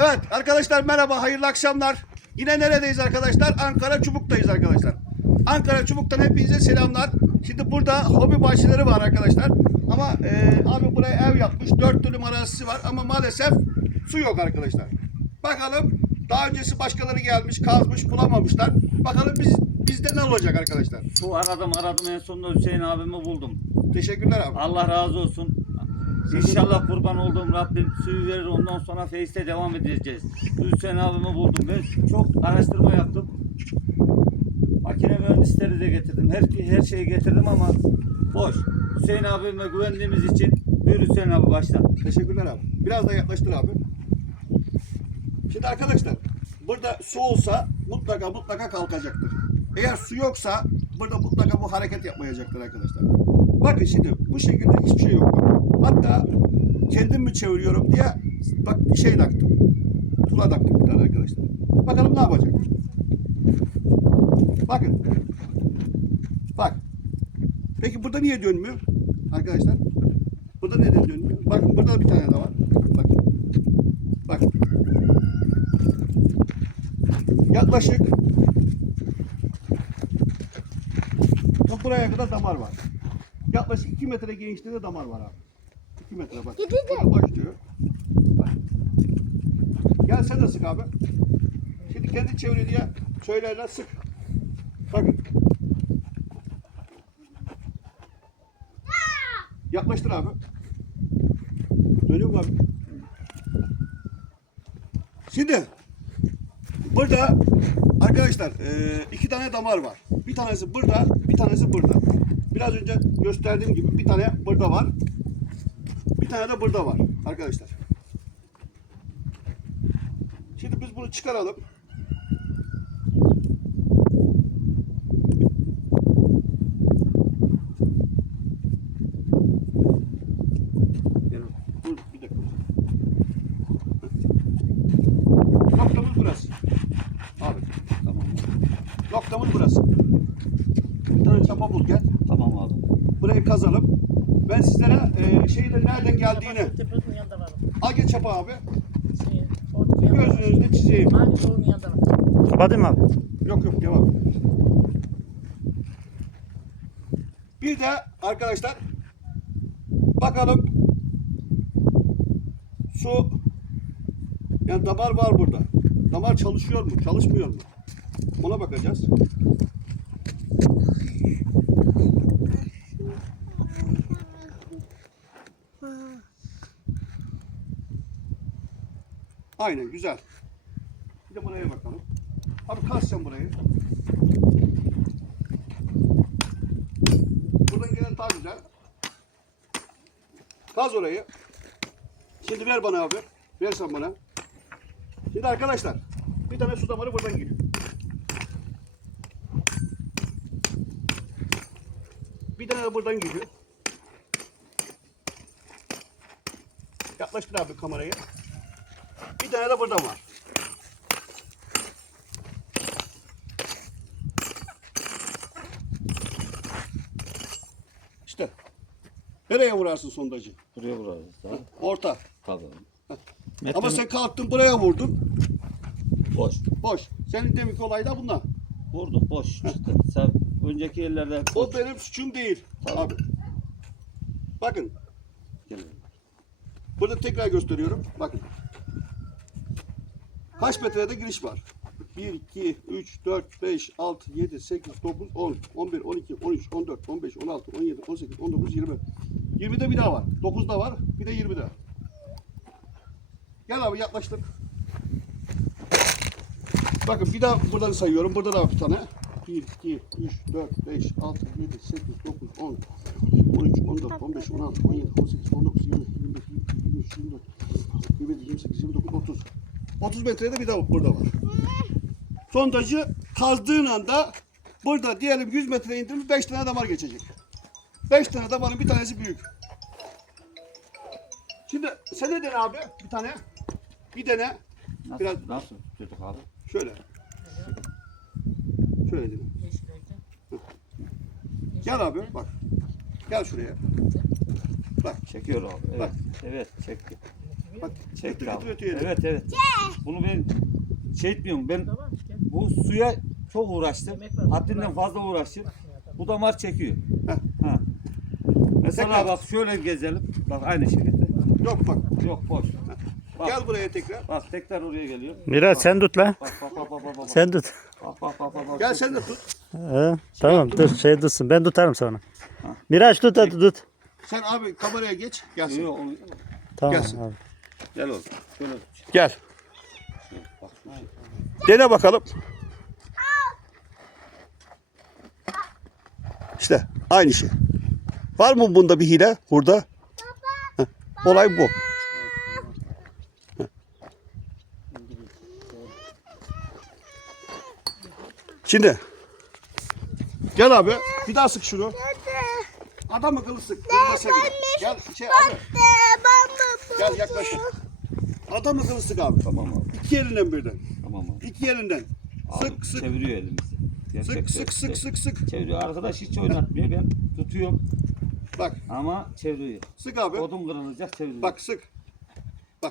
Evet arkadaşlar merhaba, hayırlı akşamlar. Yine neredeyiz arkadaşlar? Ankara Çubuk'tayız arkadaşlar. Ankara Çubuk'tan hepinize selamlar. Şimdi burada hobi bahçeleri var arkadaşlar. Ama e, abi buraya ev yapmış. Dört dönüm arazisi var ama maalesef su yok arkadaşlar. Bakalım daha öncesi başkaları gelmiş, kazmış, bulamamışlar. Bakalım biz bizde ne olacak arkadaşlar? Bu aradım aradım en sonunda Hüseyin abimi buldum. Teşekkürler abi. Allah razı olsun. İnşallah kurban olduğum Rabbim suyu verir ondan sonra Face'te devam edeceğiz. Hüseyin abimi buldum. Ben çok araştırma yaptım. Makine mühendisleri de getirdim. Her, her şeyi getirdim ama boş. Hüseyin abime güvendiğimiz için buyur Hüseyin abi başla. Teşekkürler abi. Biraz da yaklaştır abi. Şimdi arkadaşlar burada su olsa mutlaka mutlaka kalkacaktır. Eğer su yoksa burada mutlaka bu hareket yapmayacaktır arkadaşlar. Bakın şimdi bu şekilde hiçbir şey yok. Hatta kendim mi çeviriyorum diye bak şey taktım. Tula taktım bir tane arkadaşlar. Bakalım ne yapacak. Bakın. Bak. Peki burada niye dönmüyor? Arkadaşlar. Burada neden dönmüyor? Bakın burada da bir tane daha var. Bakın. Bak. Yaklaşık bak buraya kadar damar var. Yaklaşık 2 metre genişliğinde damar var abi. 2 metre bak. Burada başlıyor. Bak. Gel sen de sık abi. Şimdi kendi çeviri diye söylerler sık. Bakın. Yaklaştır abi. Dönüyor mu abi? Şimdi burada arkadaşlar e, iki tane damar var. Bir tanesi burada, bir tanesi burada. Biraz önce gösterdiğim gibi bir tane burada var. Bir tane de burada var arkadaşlar. Şimdi biz bunu çıkaralım. Noktamız burası. Abi Tamam. noktamız burası. Bir tane çapa bul gel. Tamam abi. Burayı kazalım. Ben sizlere e, şeyin de nereden geldiğini. Gel çapa abi. Şey. Gözünüzde çizeyim. Kapadım abi. Yok yok devam. Bir de arkadaşlar bakalım su yani damar var burada. Damar çalışıyor mu? Çalışmıyor mu? Ona bakacağız. Aynen güzel. Bir de buraya bakalım. Abi kas sen burayı. Buradan gelen daha güzel. Kaz orayı. Şimdi ver bana abi. Ver sen bana. Şimdi arkadaşlar bir tane su damarı buradan giriyor. Bir tane de buradan giriyor. Yaklaştır abi kamerayı. Bir tane de buradan var. İşte. Nereye vurarsın sondacı? Buraya vurarız. Orta. Tabii. Ama sen kalktın buraya vurdun. boş. Boş. Senin deminki olay da bundan. Vurduk boş. İşte sen önceki yerlerde O benim suçum değil. Tabii. Abi. Bakın. Gel. Burada tekrar gösteriyorum. Bakın. Kaç metrede giriş var? 1, 2, 3, 4, 5, 6, 7, 8, 9, 10, 11, 12, 13, 14, 15, 16, 17, 18, 19, 20. 20'de bir daha var. 9'da var. Bir de 20'de. Gel abi yaklaştır. Bakın bir daha buradan sayıyorum. Burada da var bir tane. 1, 2, 3, 4, 5, 6, 7, 8, 9, 10, 13, 14, 15, 16, 17, 18, 19, 20, 21, 22, 23, 24, 27, 28, 29, 30. 30 metrede bir daha burada var. Sondajı kazdığın anda burada diyelim 100 metre indirmiş 5 tane damar geçecek. 5 tane damarın bir tanesi büyük. Şimdi sen ne dene abi? Bir tane. Bir dene. Nasıl, Biraz- nasıl tutuyorduk abi? Şöyle. Şöyle dene. Gel abi bak. Gel şuraya. Bak. Çekiyor abi. Evet. Bak. Evet çekti. Bak Çek kıtır kıtır ötüyor. Evet evet. Bunu ben şey etmiyorum. Ben bu suya çok uğraştım. Haddinden fazla uğraştım. Bak. Bu damar çekiyor. Ha. Mesela Tekrar. bak şöyle gezelim. Bak aynı şekilde. Yok bak. Yok boş. Bak, Gel buraya tekrar. bak tekrar oraya geliyor. Miraç sen tut lan. Bak bak bak bak bak. bak. Sen tut. Bak bak bak bak. bak. Gel sen de tut. He, tamam dur şey tutsun. Ben tutarım sonra. Miraç tut hadi tut. Sen abi kameraya geç. Gelsin. Yok, yok, Tamam Gelsin. abi. Gel oğlum. Şöyle. Gel. Bak. Dene bakalım. İşte aynı şey. Var mı bunda bir hile? Burada. Heh, Olay bu. Şimdi gel abi bir daha sık şunu. Adam akıllı sık. Gel şey abi. Gel yaklaş. Adam akıllı sık abi. Tamam abi. İki elinden birden. Tamam abi. İki elinden. Abi, Sık sık. Çeviriyor elimizi. Sık Gerçek sık sık sık sık. Çeviriyor. Arkadaş hiç oynatmıyor. Ben tutuyorum Bak ama çeviriyor. sık abi. Odun kırılacak çeviriyor. Bak sık.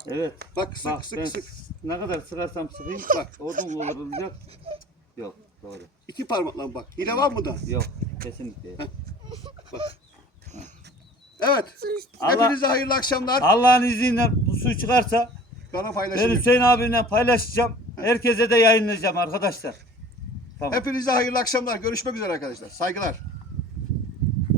Evet. Bak sık Bak sık sık. ne kadar sıkarsam sıkayım. Bak. Odun kırılacak. Yok. Doğru. İki parmakla bak. Hile var mı da? Yok. Kesinlikle. yok. Evet. Allah- Hepinize hayırlı akşamlar. Allah'ın izniyle bu suyu çıkarsa Bana ben paylaşın. Hüseyin abimle paylaşacağım. Herkese de yayınlayacağım arkadaşlar. Tamam. Hepinize hayırlı akşamlar. Görüşmek üzere arkadaşlar. Saygılar.